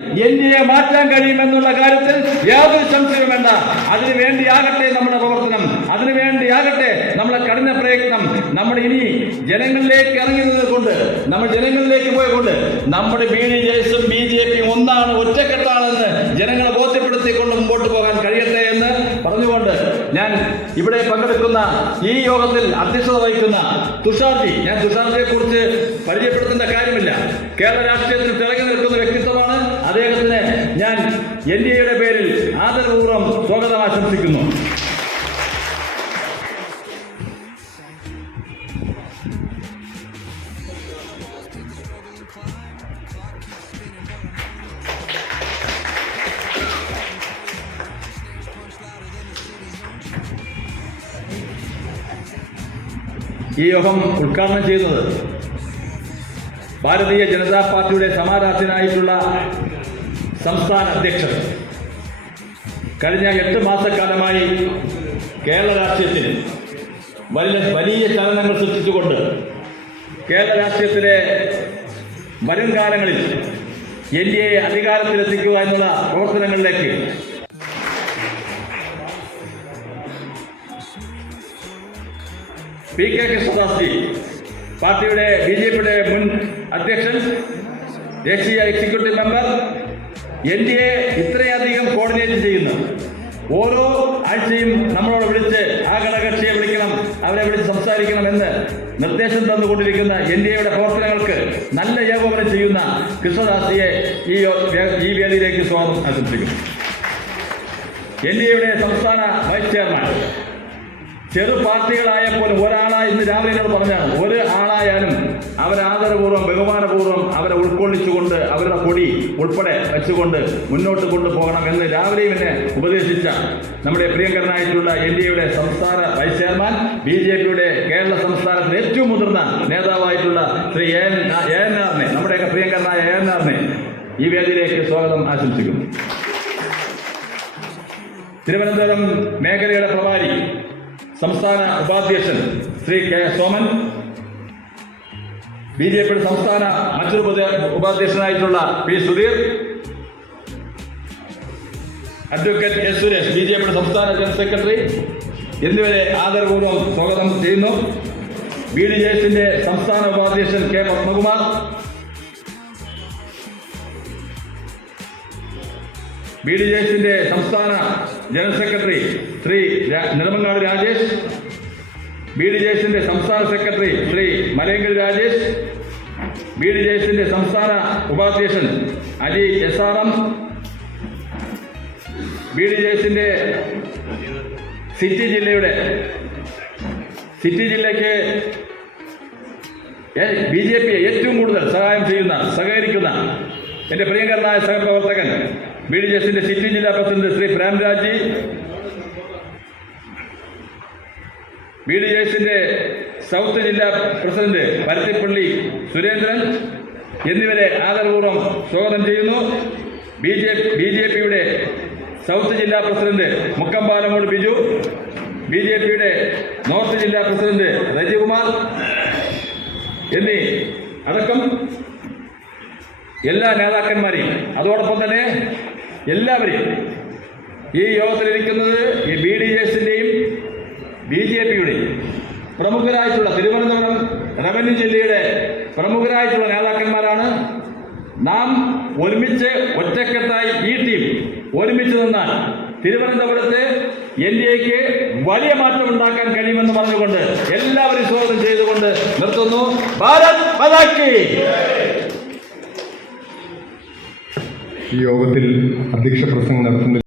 D മാറ്റാൻ കഴിയുമെന്നുള്ള കാര്യത്തിൽ യാതൊരു സംശയവും വേണ്ട. അതിനു വേണ്ടിയാകട്ടെ നമ്മുടെ പ്രവർത്തനം. അതിനുവേണ്ടിയാകട്ടെ നമ്മുടെ കഠിന പ്രയത്നം. നമ്മൾ ഇനി ജനങ്ങളിലേക്ക് ഇറങ്ങി നിന്നുകൊണ്ട് നമ്മൾ ജനങ്ങളിലേക്ക് പോയതുകൊണ്ട് നമ്മുടെ ബി ഡി എസും ബി ജെ പിയും ഒന്നാണ് ഒറ്റക്കെട്ടാണെന്ന് ജനങ്ങളെ ബോധ്യപ്പെടുത്തിക്കൊണ്ട് മുമ്പോട്ട് പോകാൻ കഴിയട്ടെ എന്ന് പറഞ്ഞുകൊണ്ട് ഞാൻ ഇവിടെ പങ്കെടുക്കുന്ന ഈ യോഗത്തിൽ അധ്യക്ഷത വഹിക്കുന്ന തുഷാർജി ഞാൻ തുഷാർജിയെ കുറിച്ച് പരിചയപ്പെടുത്തേണ്ട കാര്യമില്ല. കേരള രാഷ്ട്രീയത്തിൽ തിളങ്ങി നിൽക്കുന്ന വ്യക്തിത്വമാണ് അദ്ദേഹത്തിന് ഞാൻ എൻ ഡി എയുടെ പേരിൽ ആദരപൂർവം സ്വാഗതം ആശംസിക്കുന്നു. ഈ യോഗം ഉദ്ഘാടനം ചെയ്യുന്നത് ഭാരതീയ ജനതാ പാർട്ടിയുടെ സമാരാധ്യനായിട്ടുള്ള സംസ്ഥാന അധ്യക്ഷൻ. കഴിഞ്ഞ എട്ട് മാസക്കാലമായി കേരള രാഷ്ട്രീയത്തിൽ വലിയ വലിയ ചലനങ്ങൾ സൃഷ്ടിച്ചുകൊണ്ട് കേരള രാഷ്ട്രീയത്തിലെ വരും കാലങ്ങളിൽ എൻ ഡി എ അധികാരത്തിലെത്തിക്കുക എന്നുള്ള പ്രവർത്തനങ്ങളിലേക്ക് പി കെ കൃഷ്ണദാസ്ജി പാർട്ടിയുടെ ബി ജെ പിയുടെ മുൻ അധ്യക്ഷൻ ദേശീയ executive member N D A ഇത്രയധികം കോർഡിനേറ്റ് ചെയ്യുന്നു. ഓരോ ആഴ്ചയും നമ്മളോട് വിളിച്ച് ആ ഘടകക്ഷിയെ വിളിക്കണം അവരെ വിളിച്ച് സംസാരിക്കണം എന്ന് നിർദ്ദേശം തന്നുകൊണ്ടിരിക്കുന്ന എൻ ഡി എയുടെ പ്രവർത്തനങ്ങൾക്ക് നല്ല ഏകോപനം ചെയ്യുന്ന കൃഷ്ണദാസിയെ ഈ ഈ വേദിയിലേക്ക് സ്വാഗതം ആശംസിക്കുന്നു. എൻ ഡി എയുടെ സംസ്ഥാന വൈസ് ചെയർമാൻ ചെറു പാർട്ടികളായപ്പോൾ ഒരാളായി ഇന്ന് രാവിലെ എന്നോട് ഒരു ആളായാലും അവരെ ആദരപൂർവം ബഹുമാനപൂർവം അവരെ ഉൾക്കൊള്ളിച്ചുകൊണ്ട് അവരുടെ കൊടി ഉൾപ്പെടെ വെച്ചുകൊണ്ട് മുന്നോട്ട് കൊണ്ടുപോകണം എന്ന് രാവിലെയും എന്നെ ഉപദേശിച്ച നമ്മുടെ പ്രിയങ്കരനായിട്ടുള്ള എൻ ഡി എയുടെ സംസ്ഥാന വൈസ് ചെയർമാൻ ബി ജെ പിയുടെ കേരള സംസ്ഥാനത്തിലെ ഏറ്റവും മുതിർന്ന നേതാവായിട്ടുള്ള ശ്രീ എൻ എ എൻ ആറിനെ നമ്മുടെയൊക്കെ പ്രിയങ്കരനായ എ എൻ ആറിനെ ഈ വേദിയിലേക്ക് സ്വാഗതം ആശംസിക്കുന്നു. തിരുവനന്തപുരം മേഖലയുടെ പ്രഭാരി സംസ്ഥാന ഉപാധ്യക്ഷൻ Shri K Soman B J പിയുടെ സംസ്ഥാന മറ്റൊരു ഉപാധ്യക്ഷനായിട്ടുള്ള P Sudheer advocate S Suresh B J പിയുടെ സംസ്ഥാന ജനറൽ സെക്രട്ടറി എന്നിവരെ ആദരപൂർവം സ്വാഗതം ചെയ്യുന്നു. ബി ഡി ജെസിന്റെ സംസ്ഥാന ഉപാധ്യക്ഷൻ കെ പത്മകുമാർ ബി ഡി ജെസിന്റെ സംസ്ഥാന general secretary Shri Nedumangad Rajesh B D ജയസിന്റെ സംസ്ഥാന secretary Shri Malayankal Rajesh B D ജയസിന്റെ സംസ്ഥാന ഉപാധ്യക്ഷൻ Aji S R M B D ജയസിന്റെ city ജില്ലയുടെ സിറ്റി ജില്ലയ്ക്ക് ബി ജെ പിയെ ഏറ്റവും കൂടുതൽ സഹായം ചെയ്യുന്ന സഹകരിക്കുന്ന എന്റെ പ്രിയങ്കരനായ സഹപ്രവർത്തകൻ ബി ഡി ജെ സിറ്റി ജില്ലാ president Shri Premraji B D എസിന്റെ സൗത്ത് ജില്ലാ പ്രസിഡന്റ് പരുത്തിപ്പള്ളി സുരേന്ദ്രൻ എന്നിവരെ ആദരപൂർവം സ്വാഗതം ചെയ്യുന്നു. ബി ജെ ബി ജെ പിയുടെ സൗത്ത് ജില്ലാ president Mukkampalamoodu Biju B J പിയുടെ നോർത്ത് ജില്ലാ പ്രസിഡന്റ് രജികുമാർ എന്നീ അടക്കം എല്ലാ നേതാക്കന്മാരെയും അതോടൊപ്പം തന്നെ എല്ലാവരെയും ഈ യോഗത്തിലിരിക്കുന്നത് ഈ ബി ഡി എസിന്റെയും ബി ജെ പിയുടെ പ്രമുഖരായിട്ടുള്ള തിരുവനന്തപുരം റവന്യൂ ജില്ലയുടെ പ്രമുഖരായിട്ടുള്ള നേതാക്കന്മാരാണ്. നാം ഒരുമിച്ച് ഒറ്റക്കെട്ടായി ഈ ടീം ഒരുമിച്ച് നിന്നാൽ തിരുവനന്തപുരത്ത് എൻ ഡി എക്ക് വലിയ മാറ്റം ഉണ്ടാക്കാൻ കഴിയുമെന്ന് പറഞ്ഞുകൊണ്ട് എല്ലാവരും സ്വാഗതം ചെയ്തുകൊണ്ട് നിർത്തുന്നു. ഭാരത് ഈ യോഗത്തിൽ അധ്യക്ഷ പ്രസംഗം നടത്തുന്ന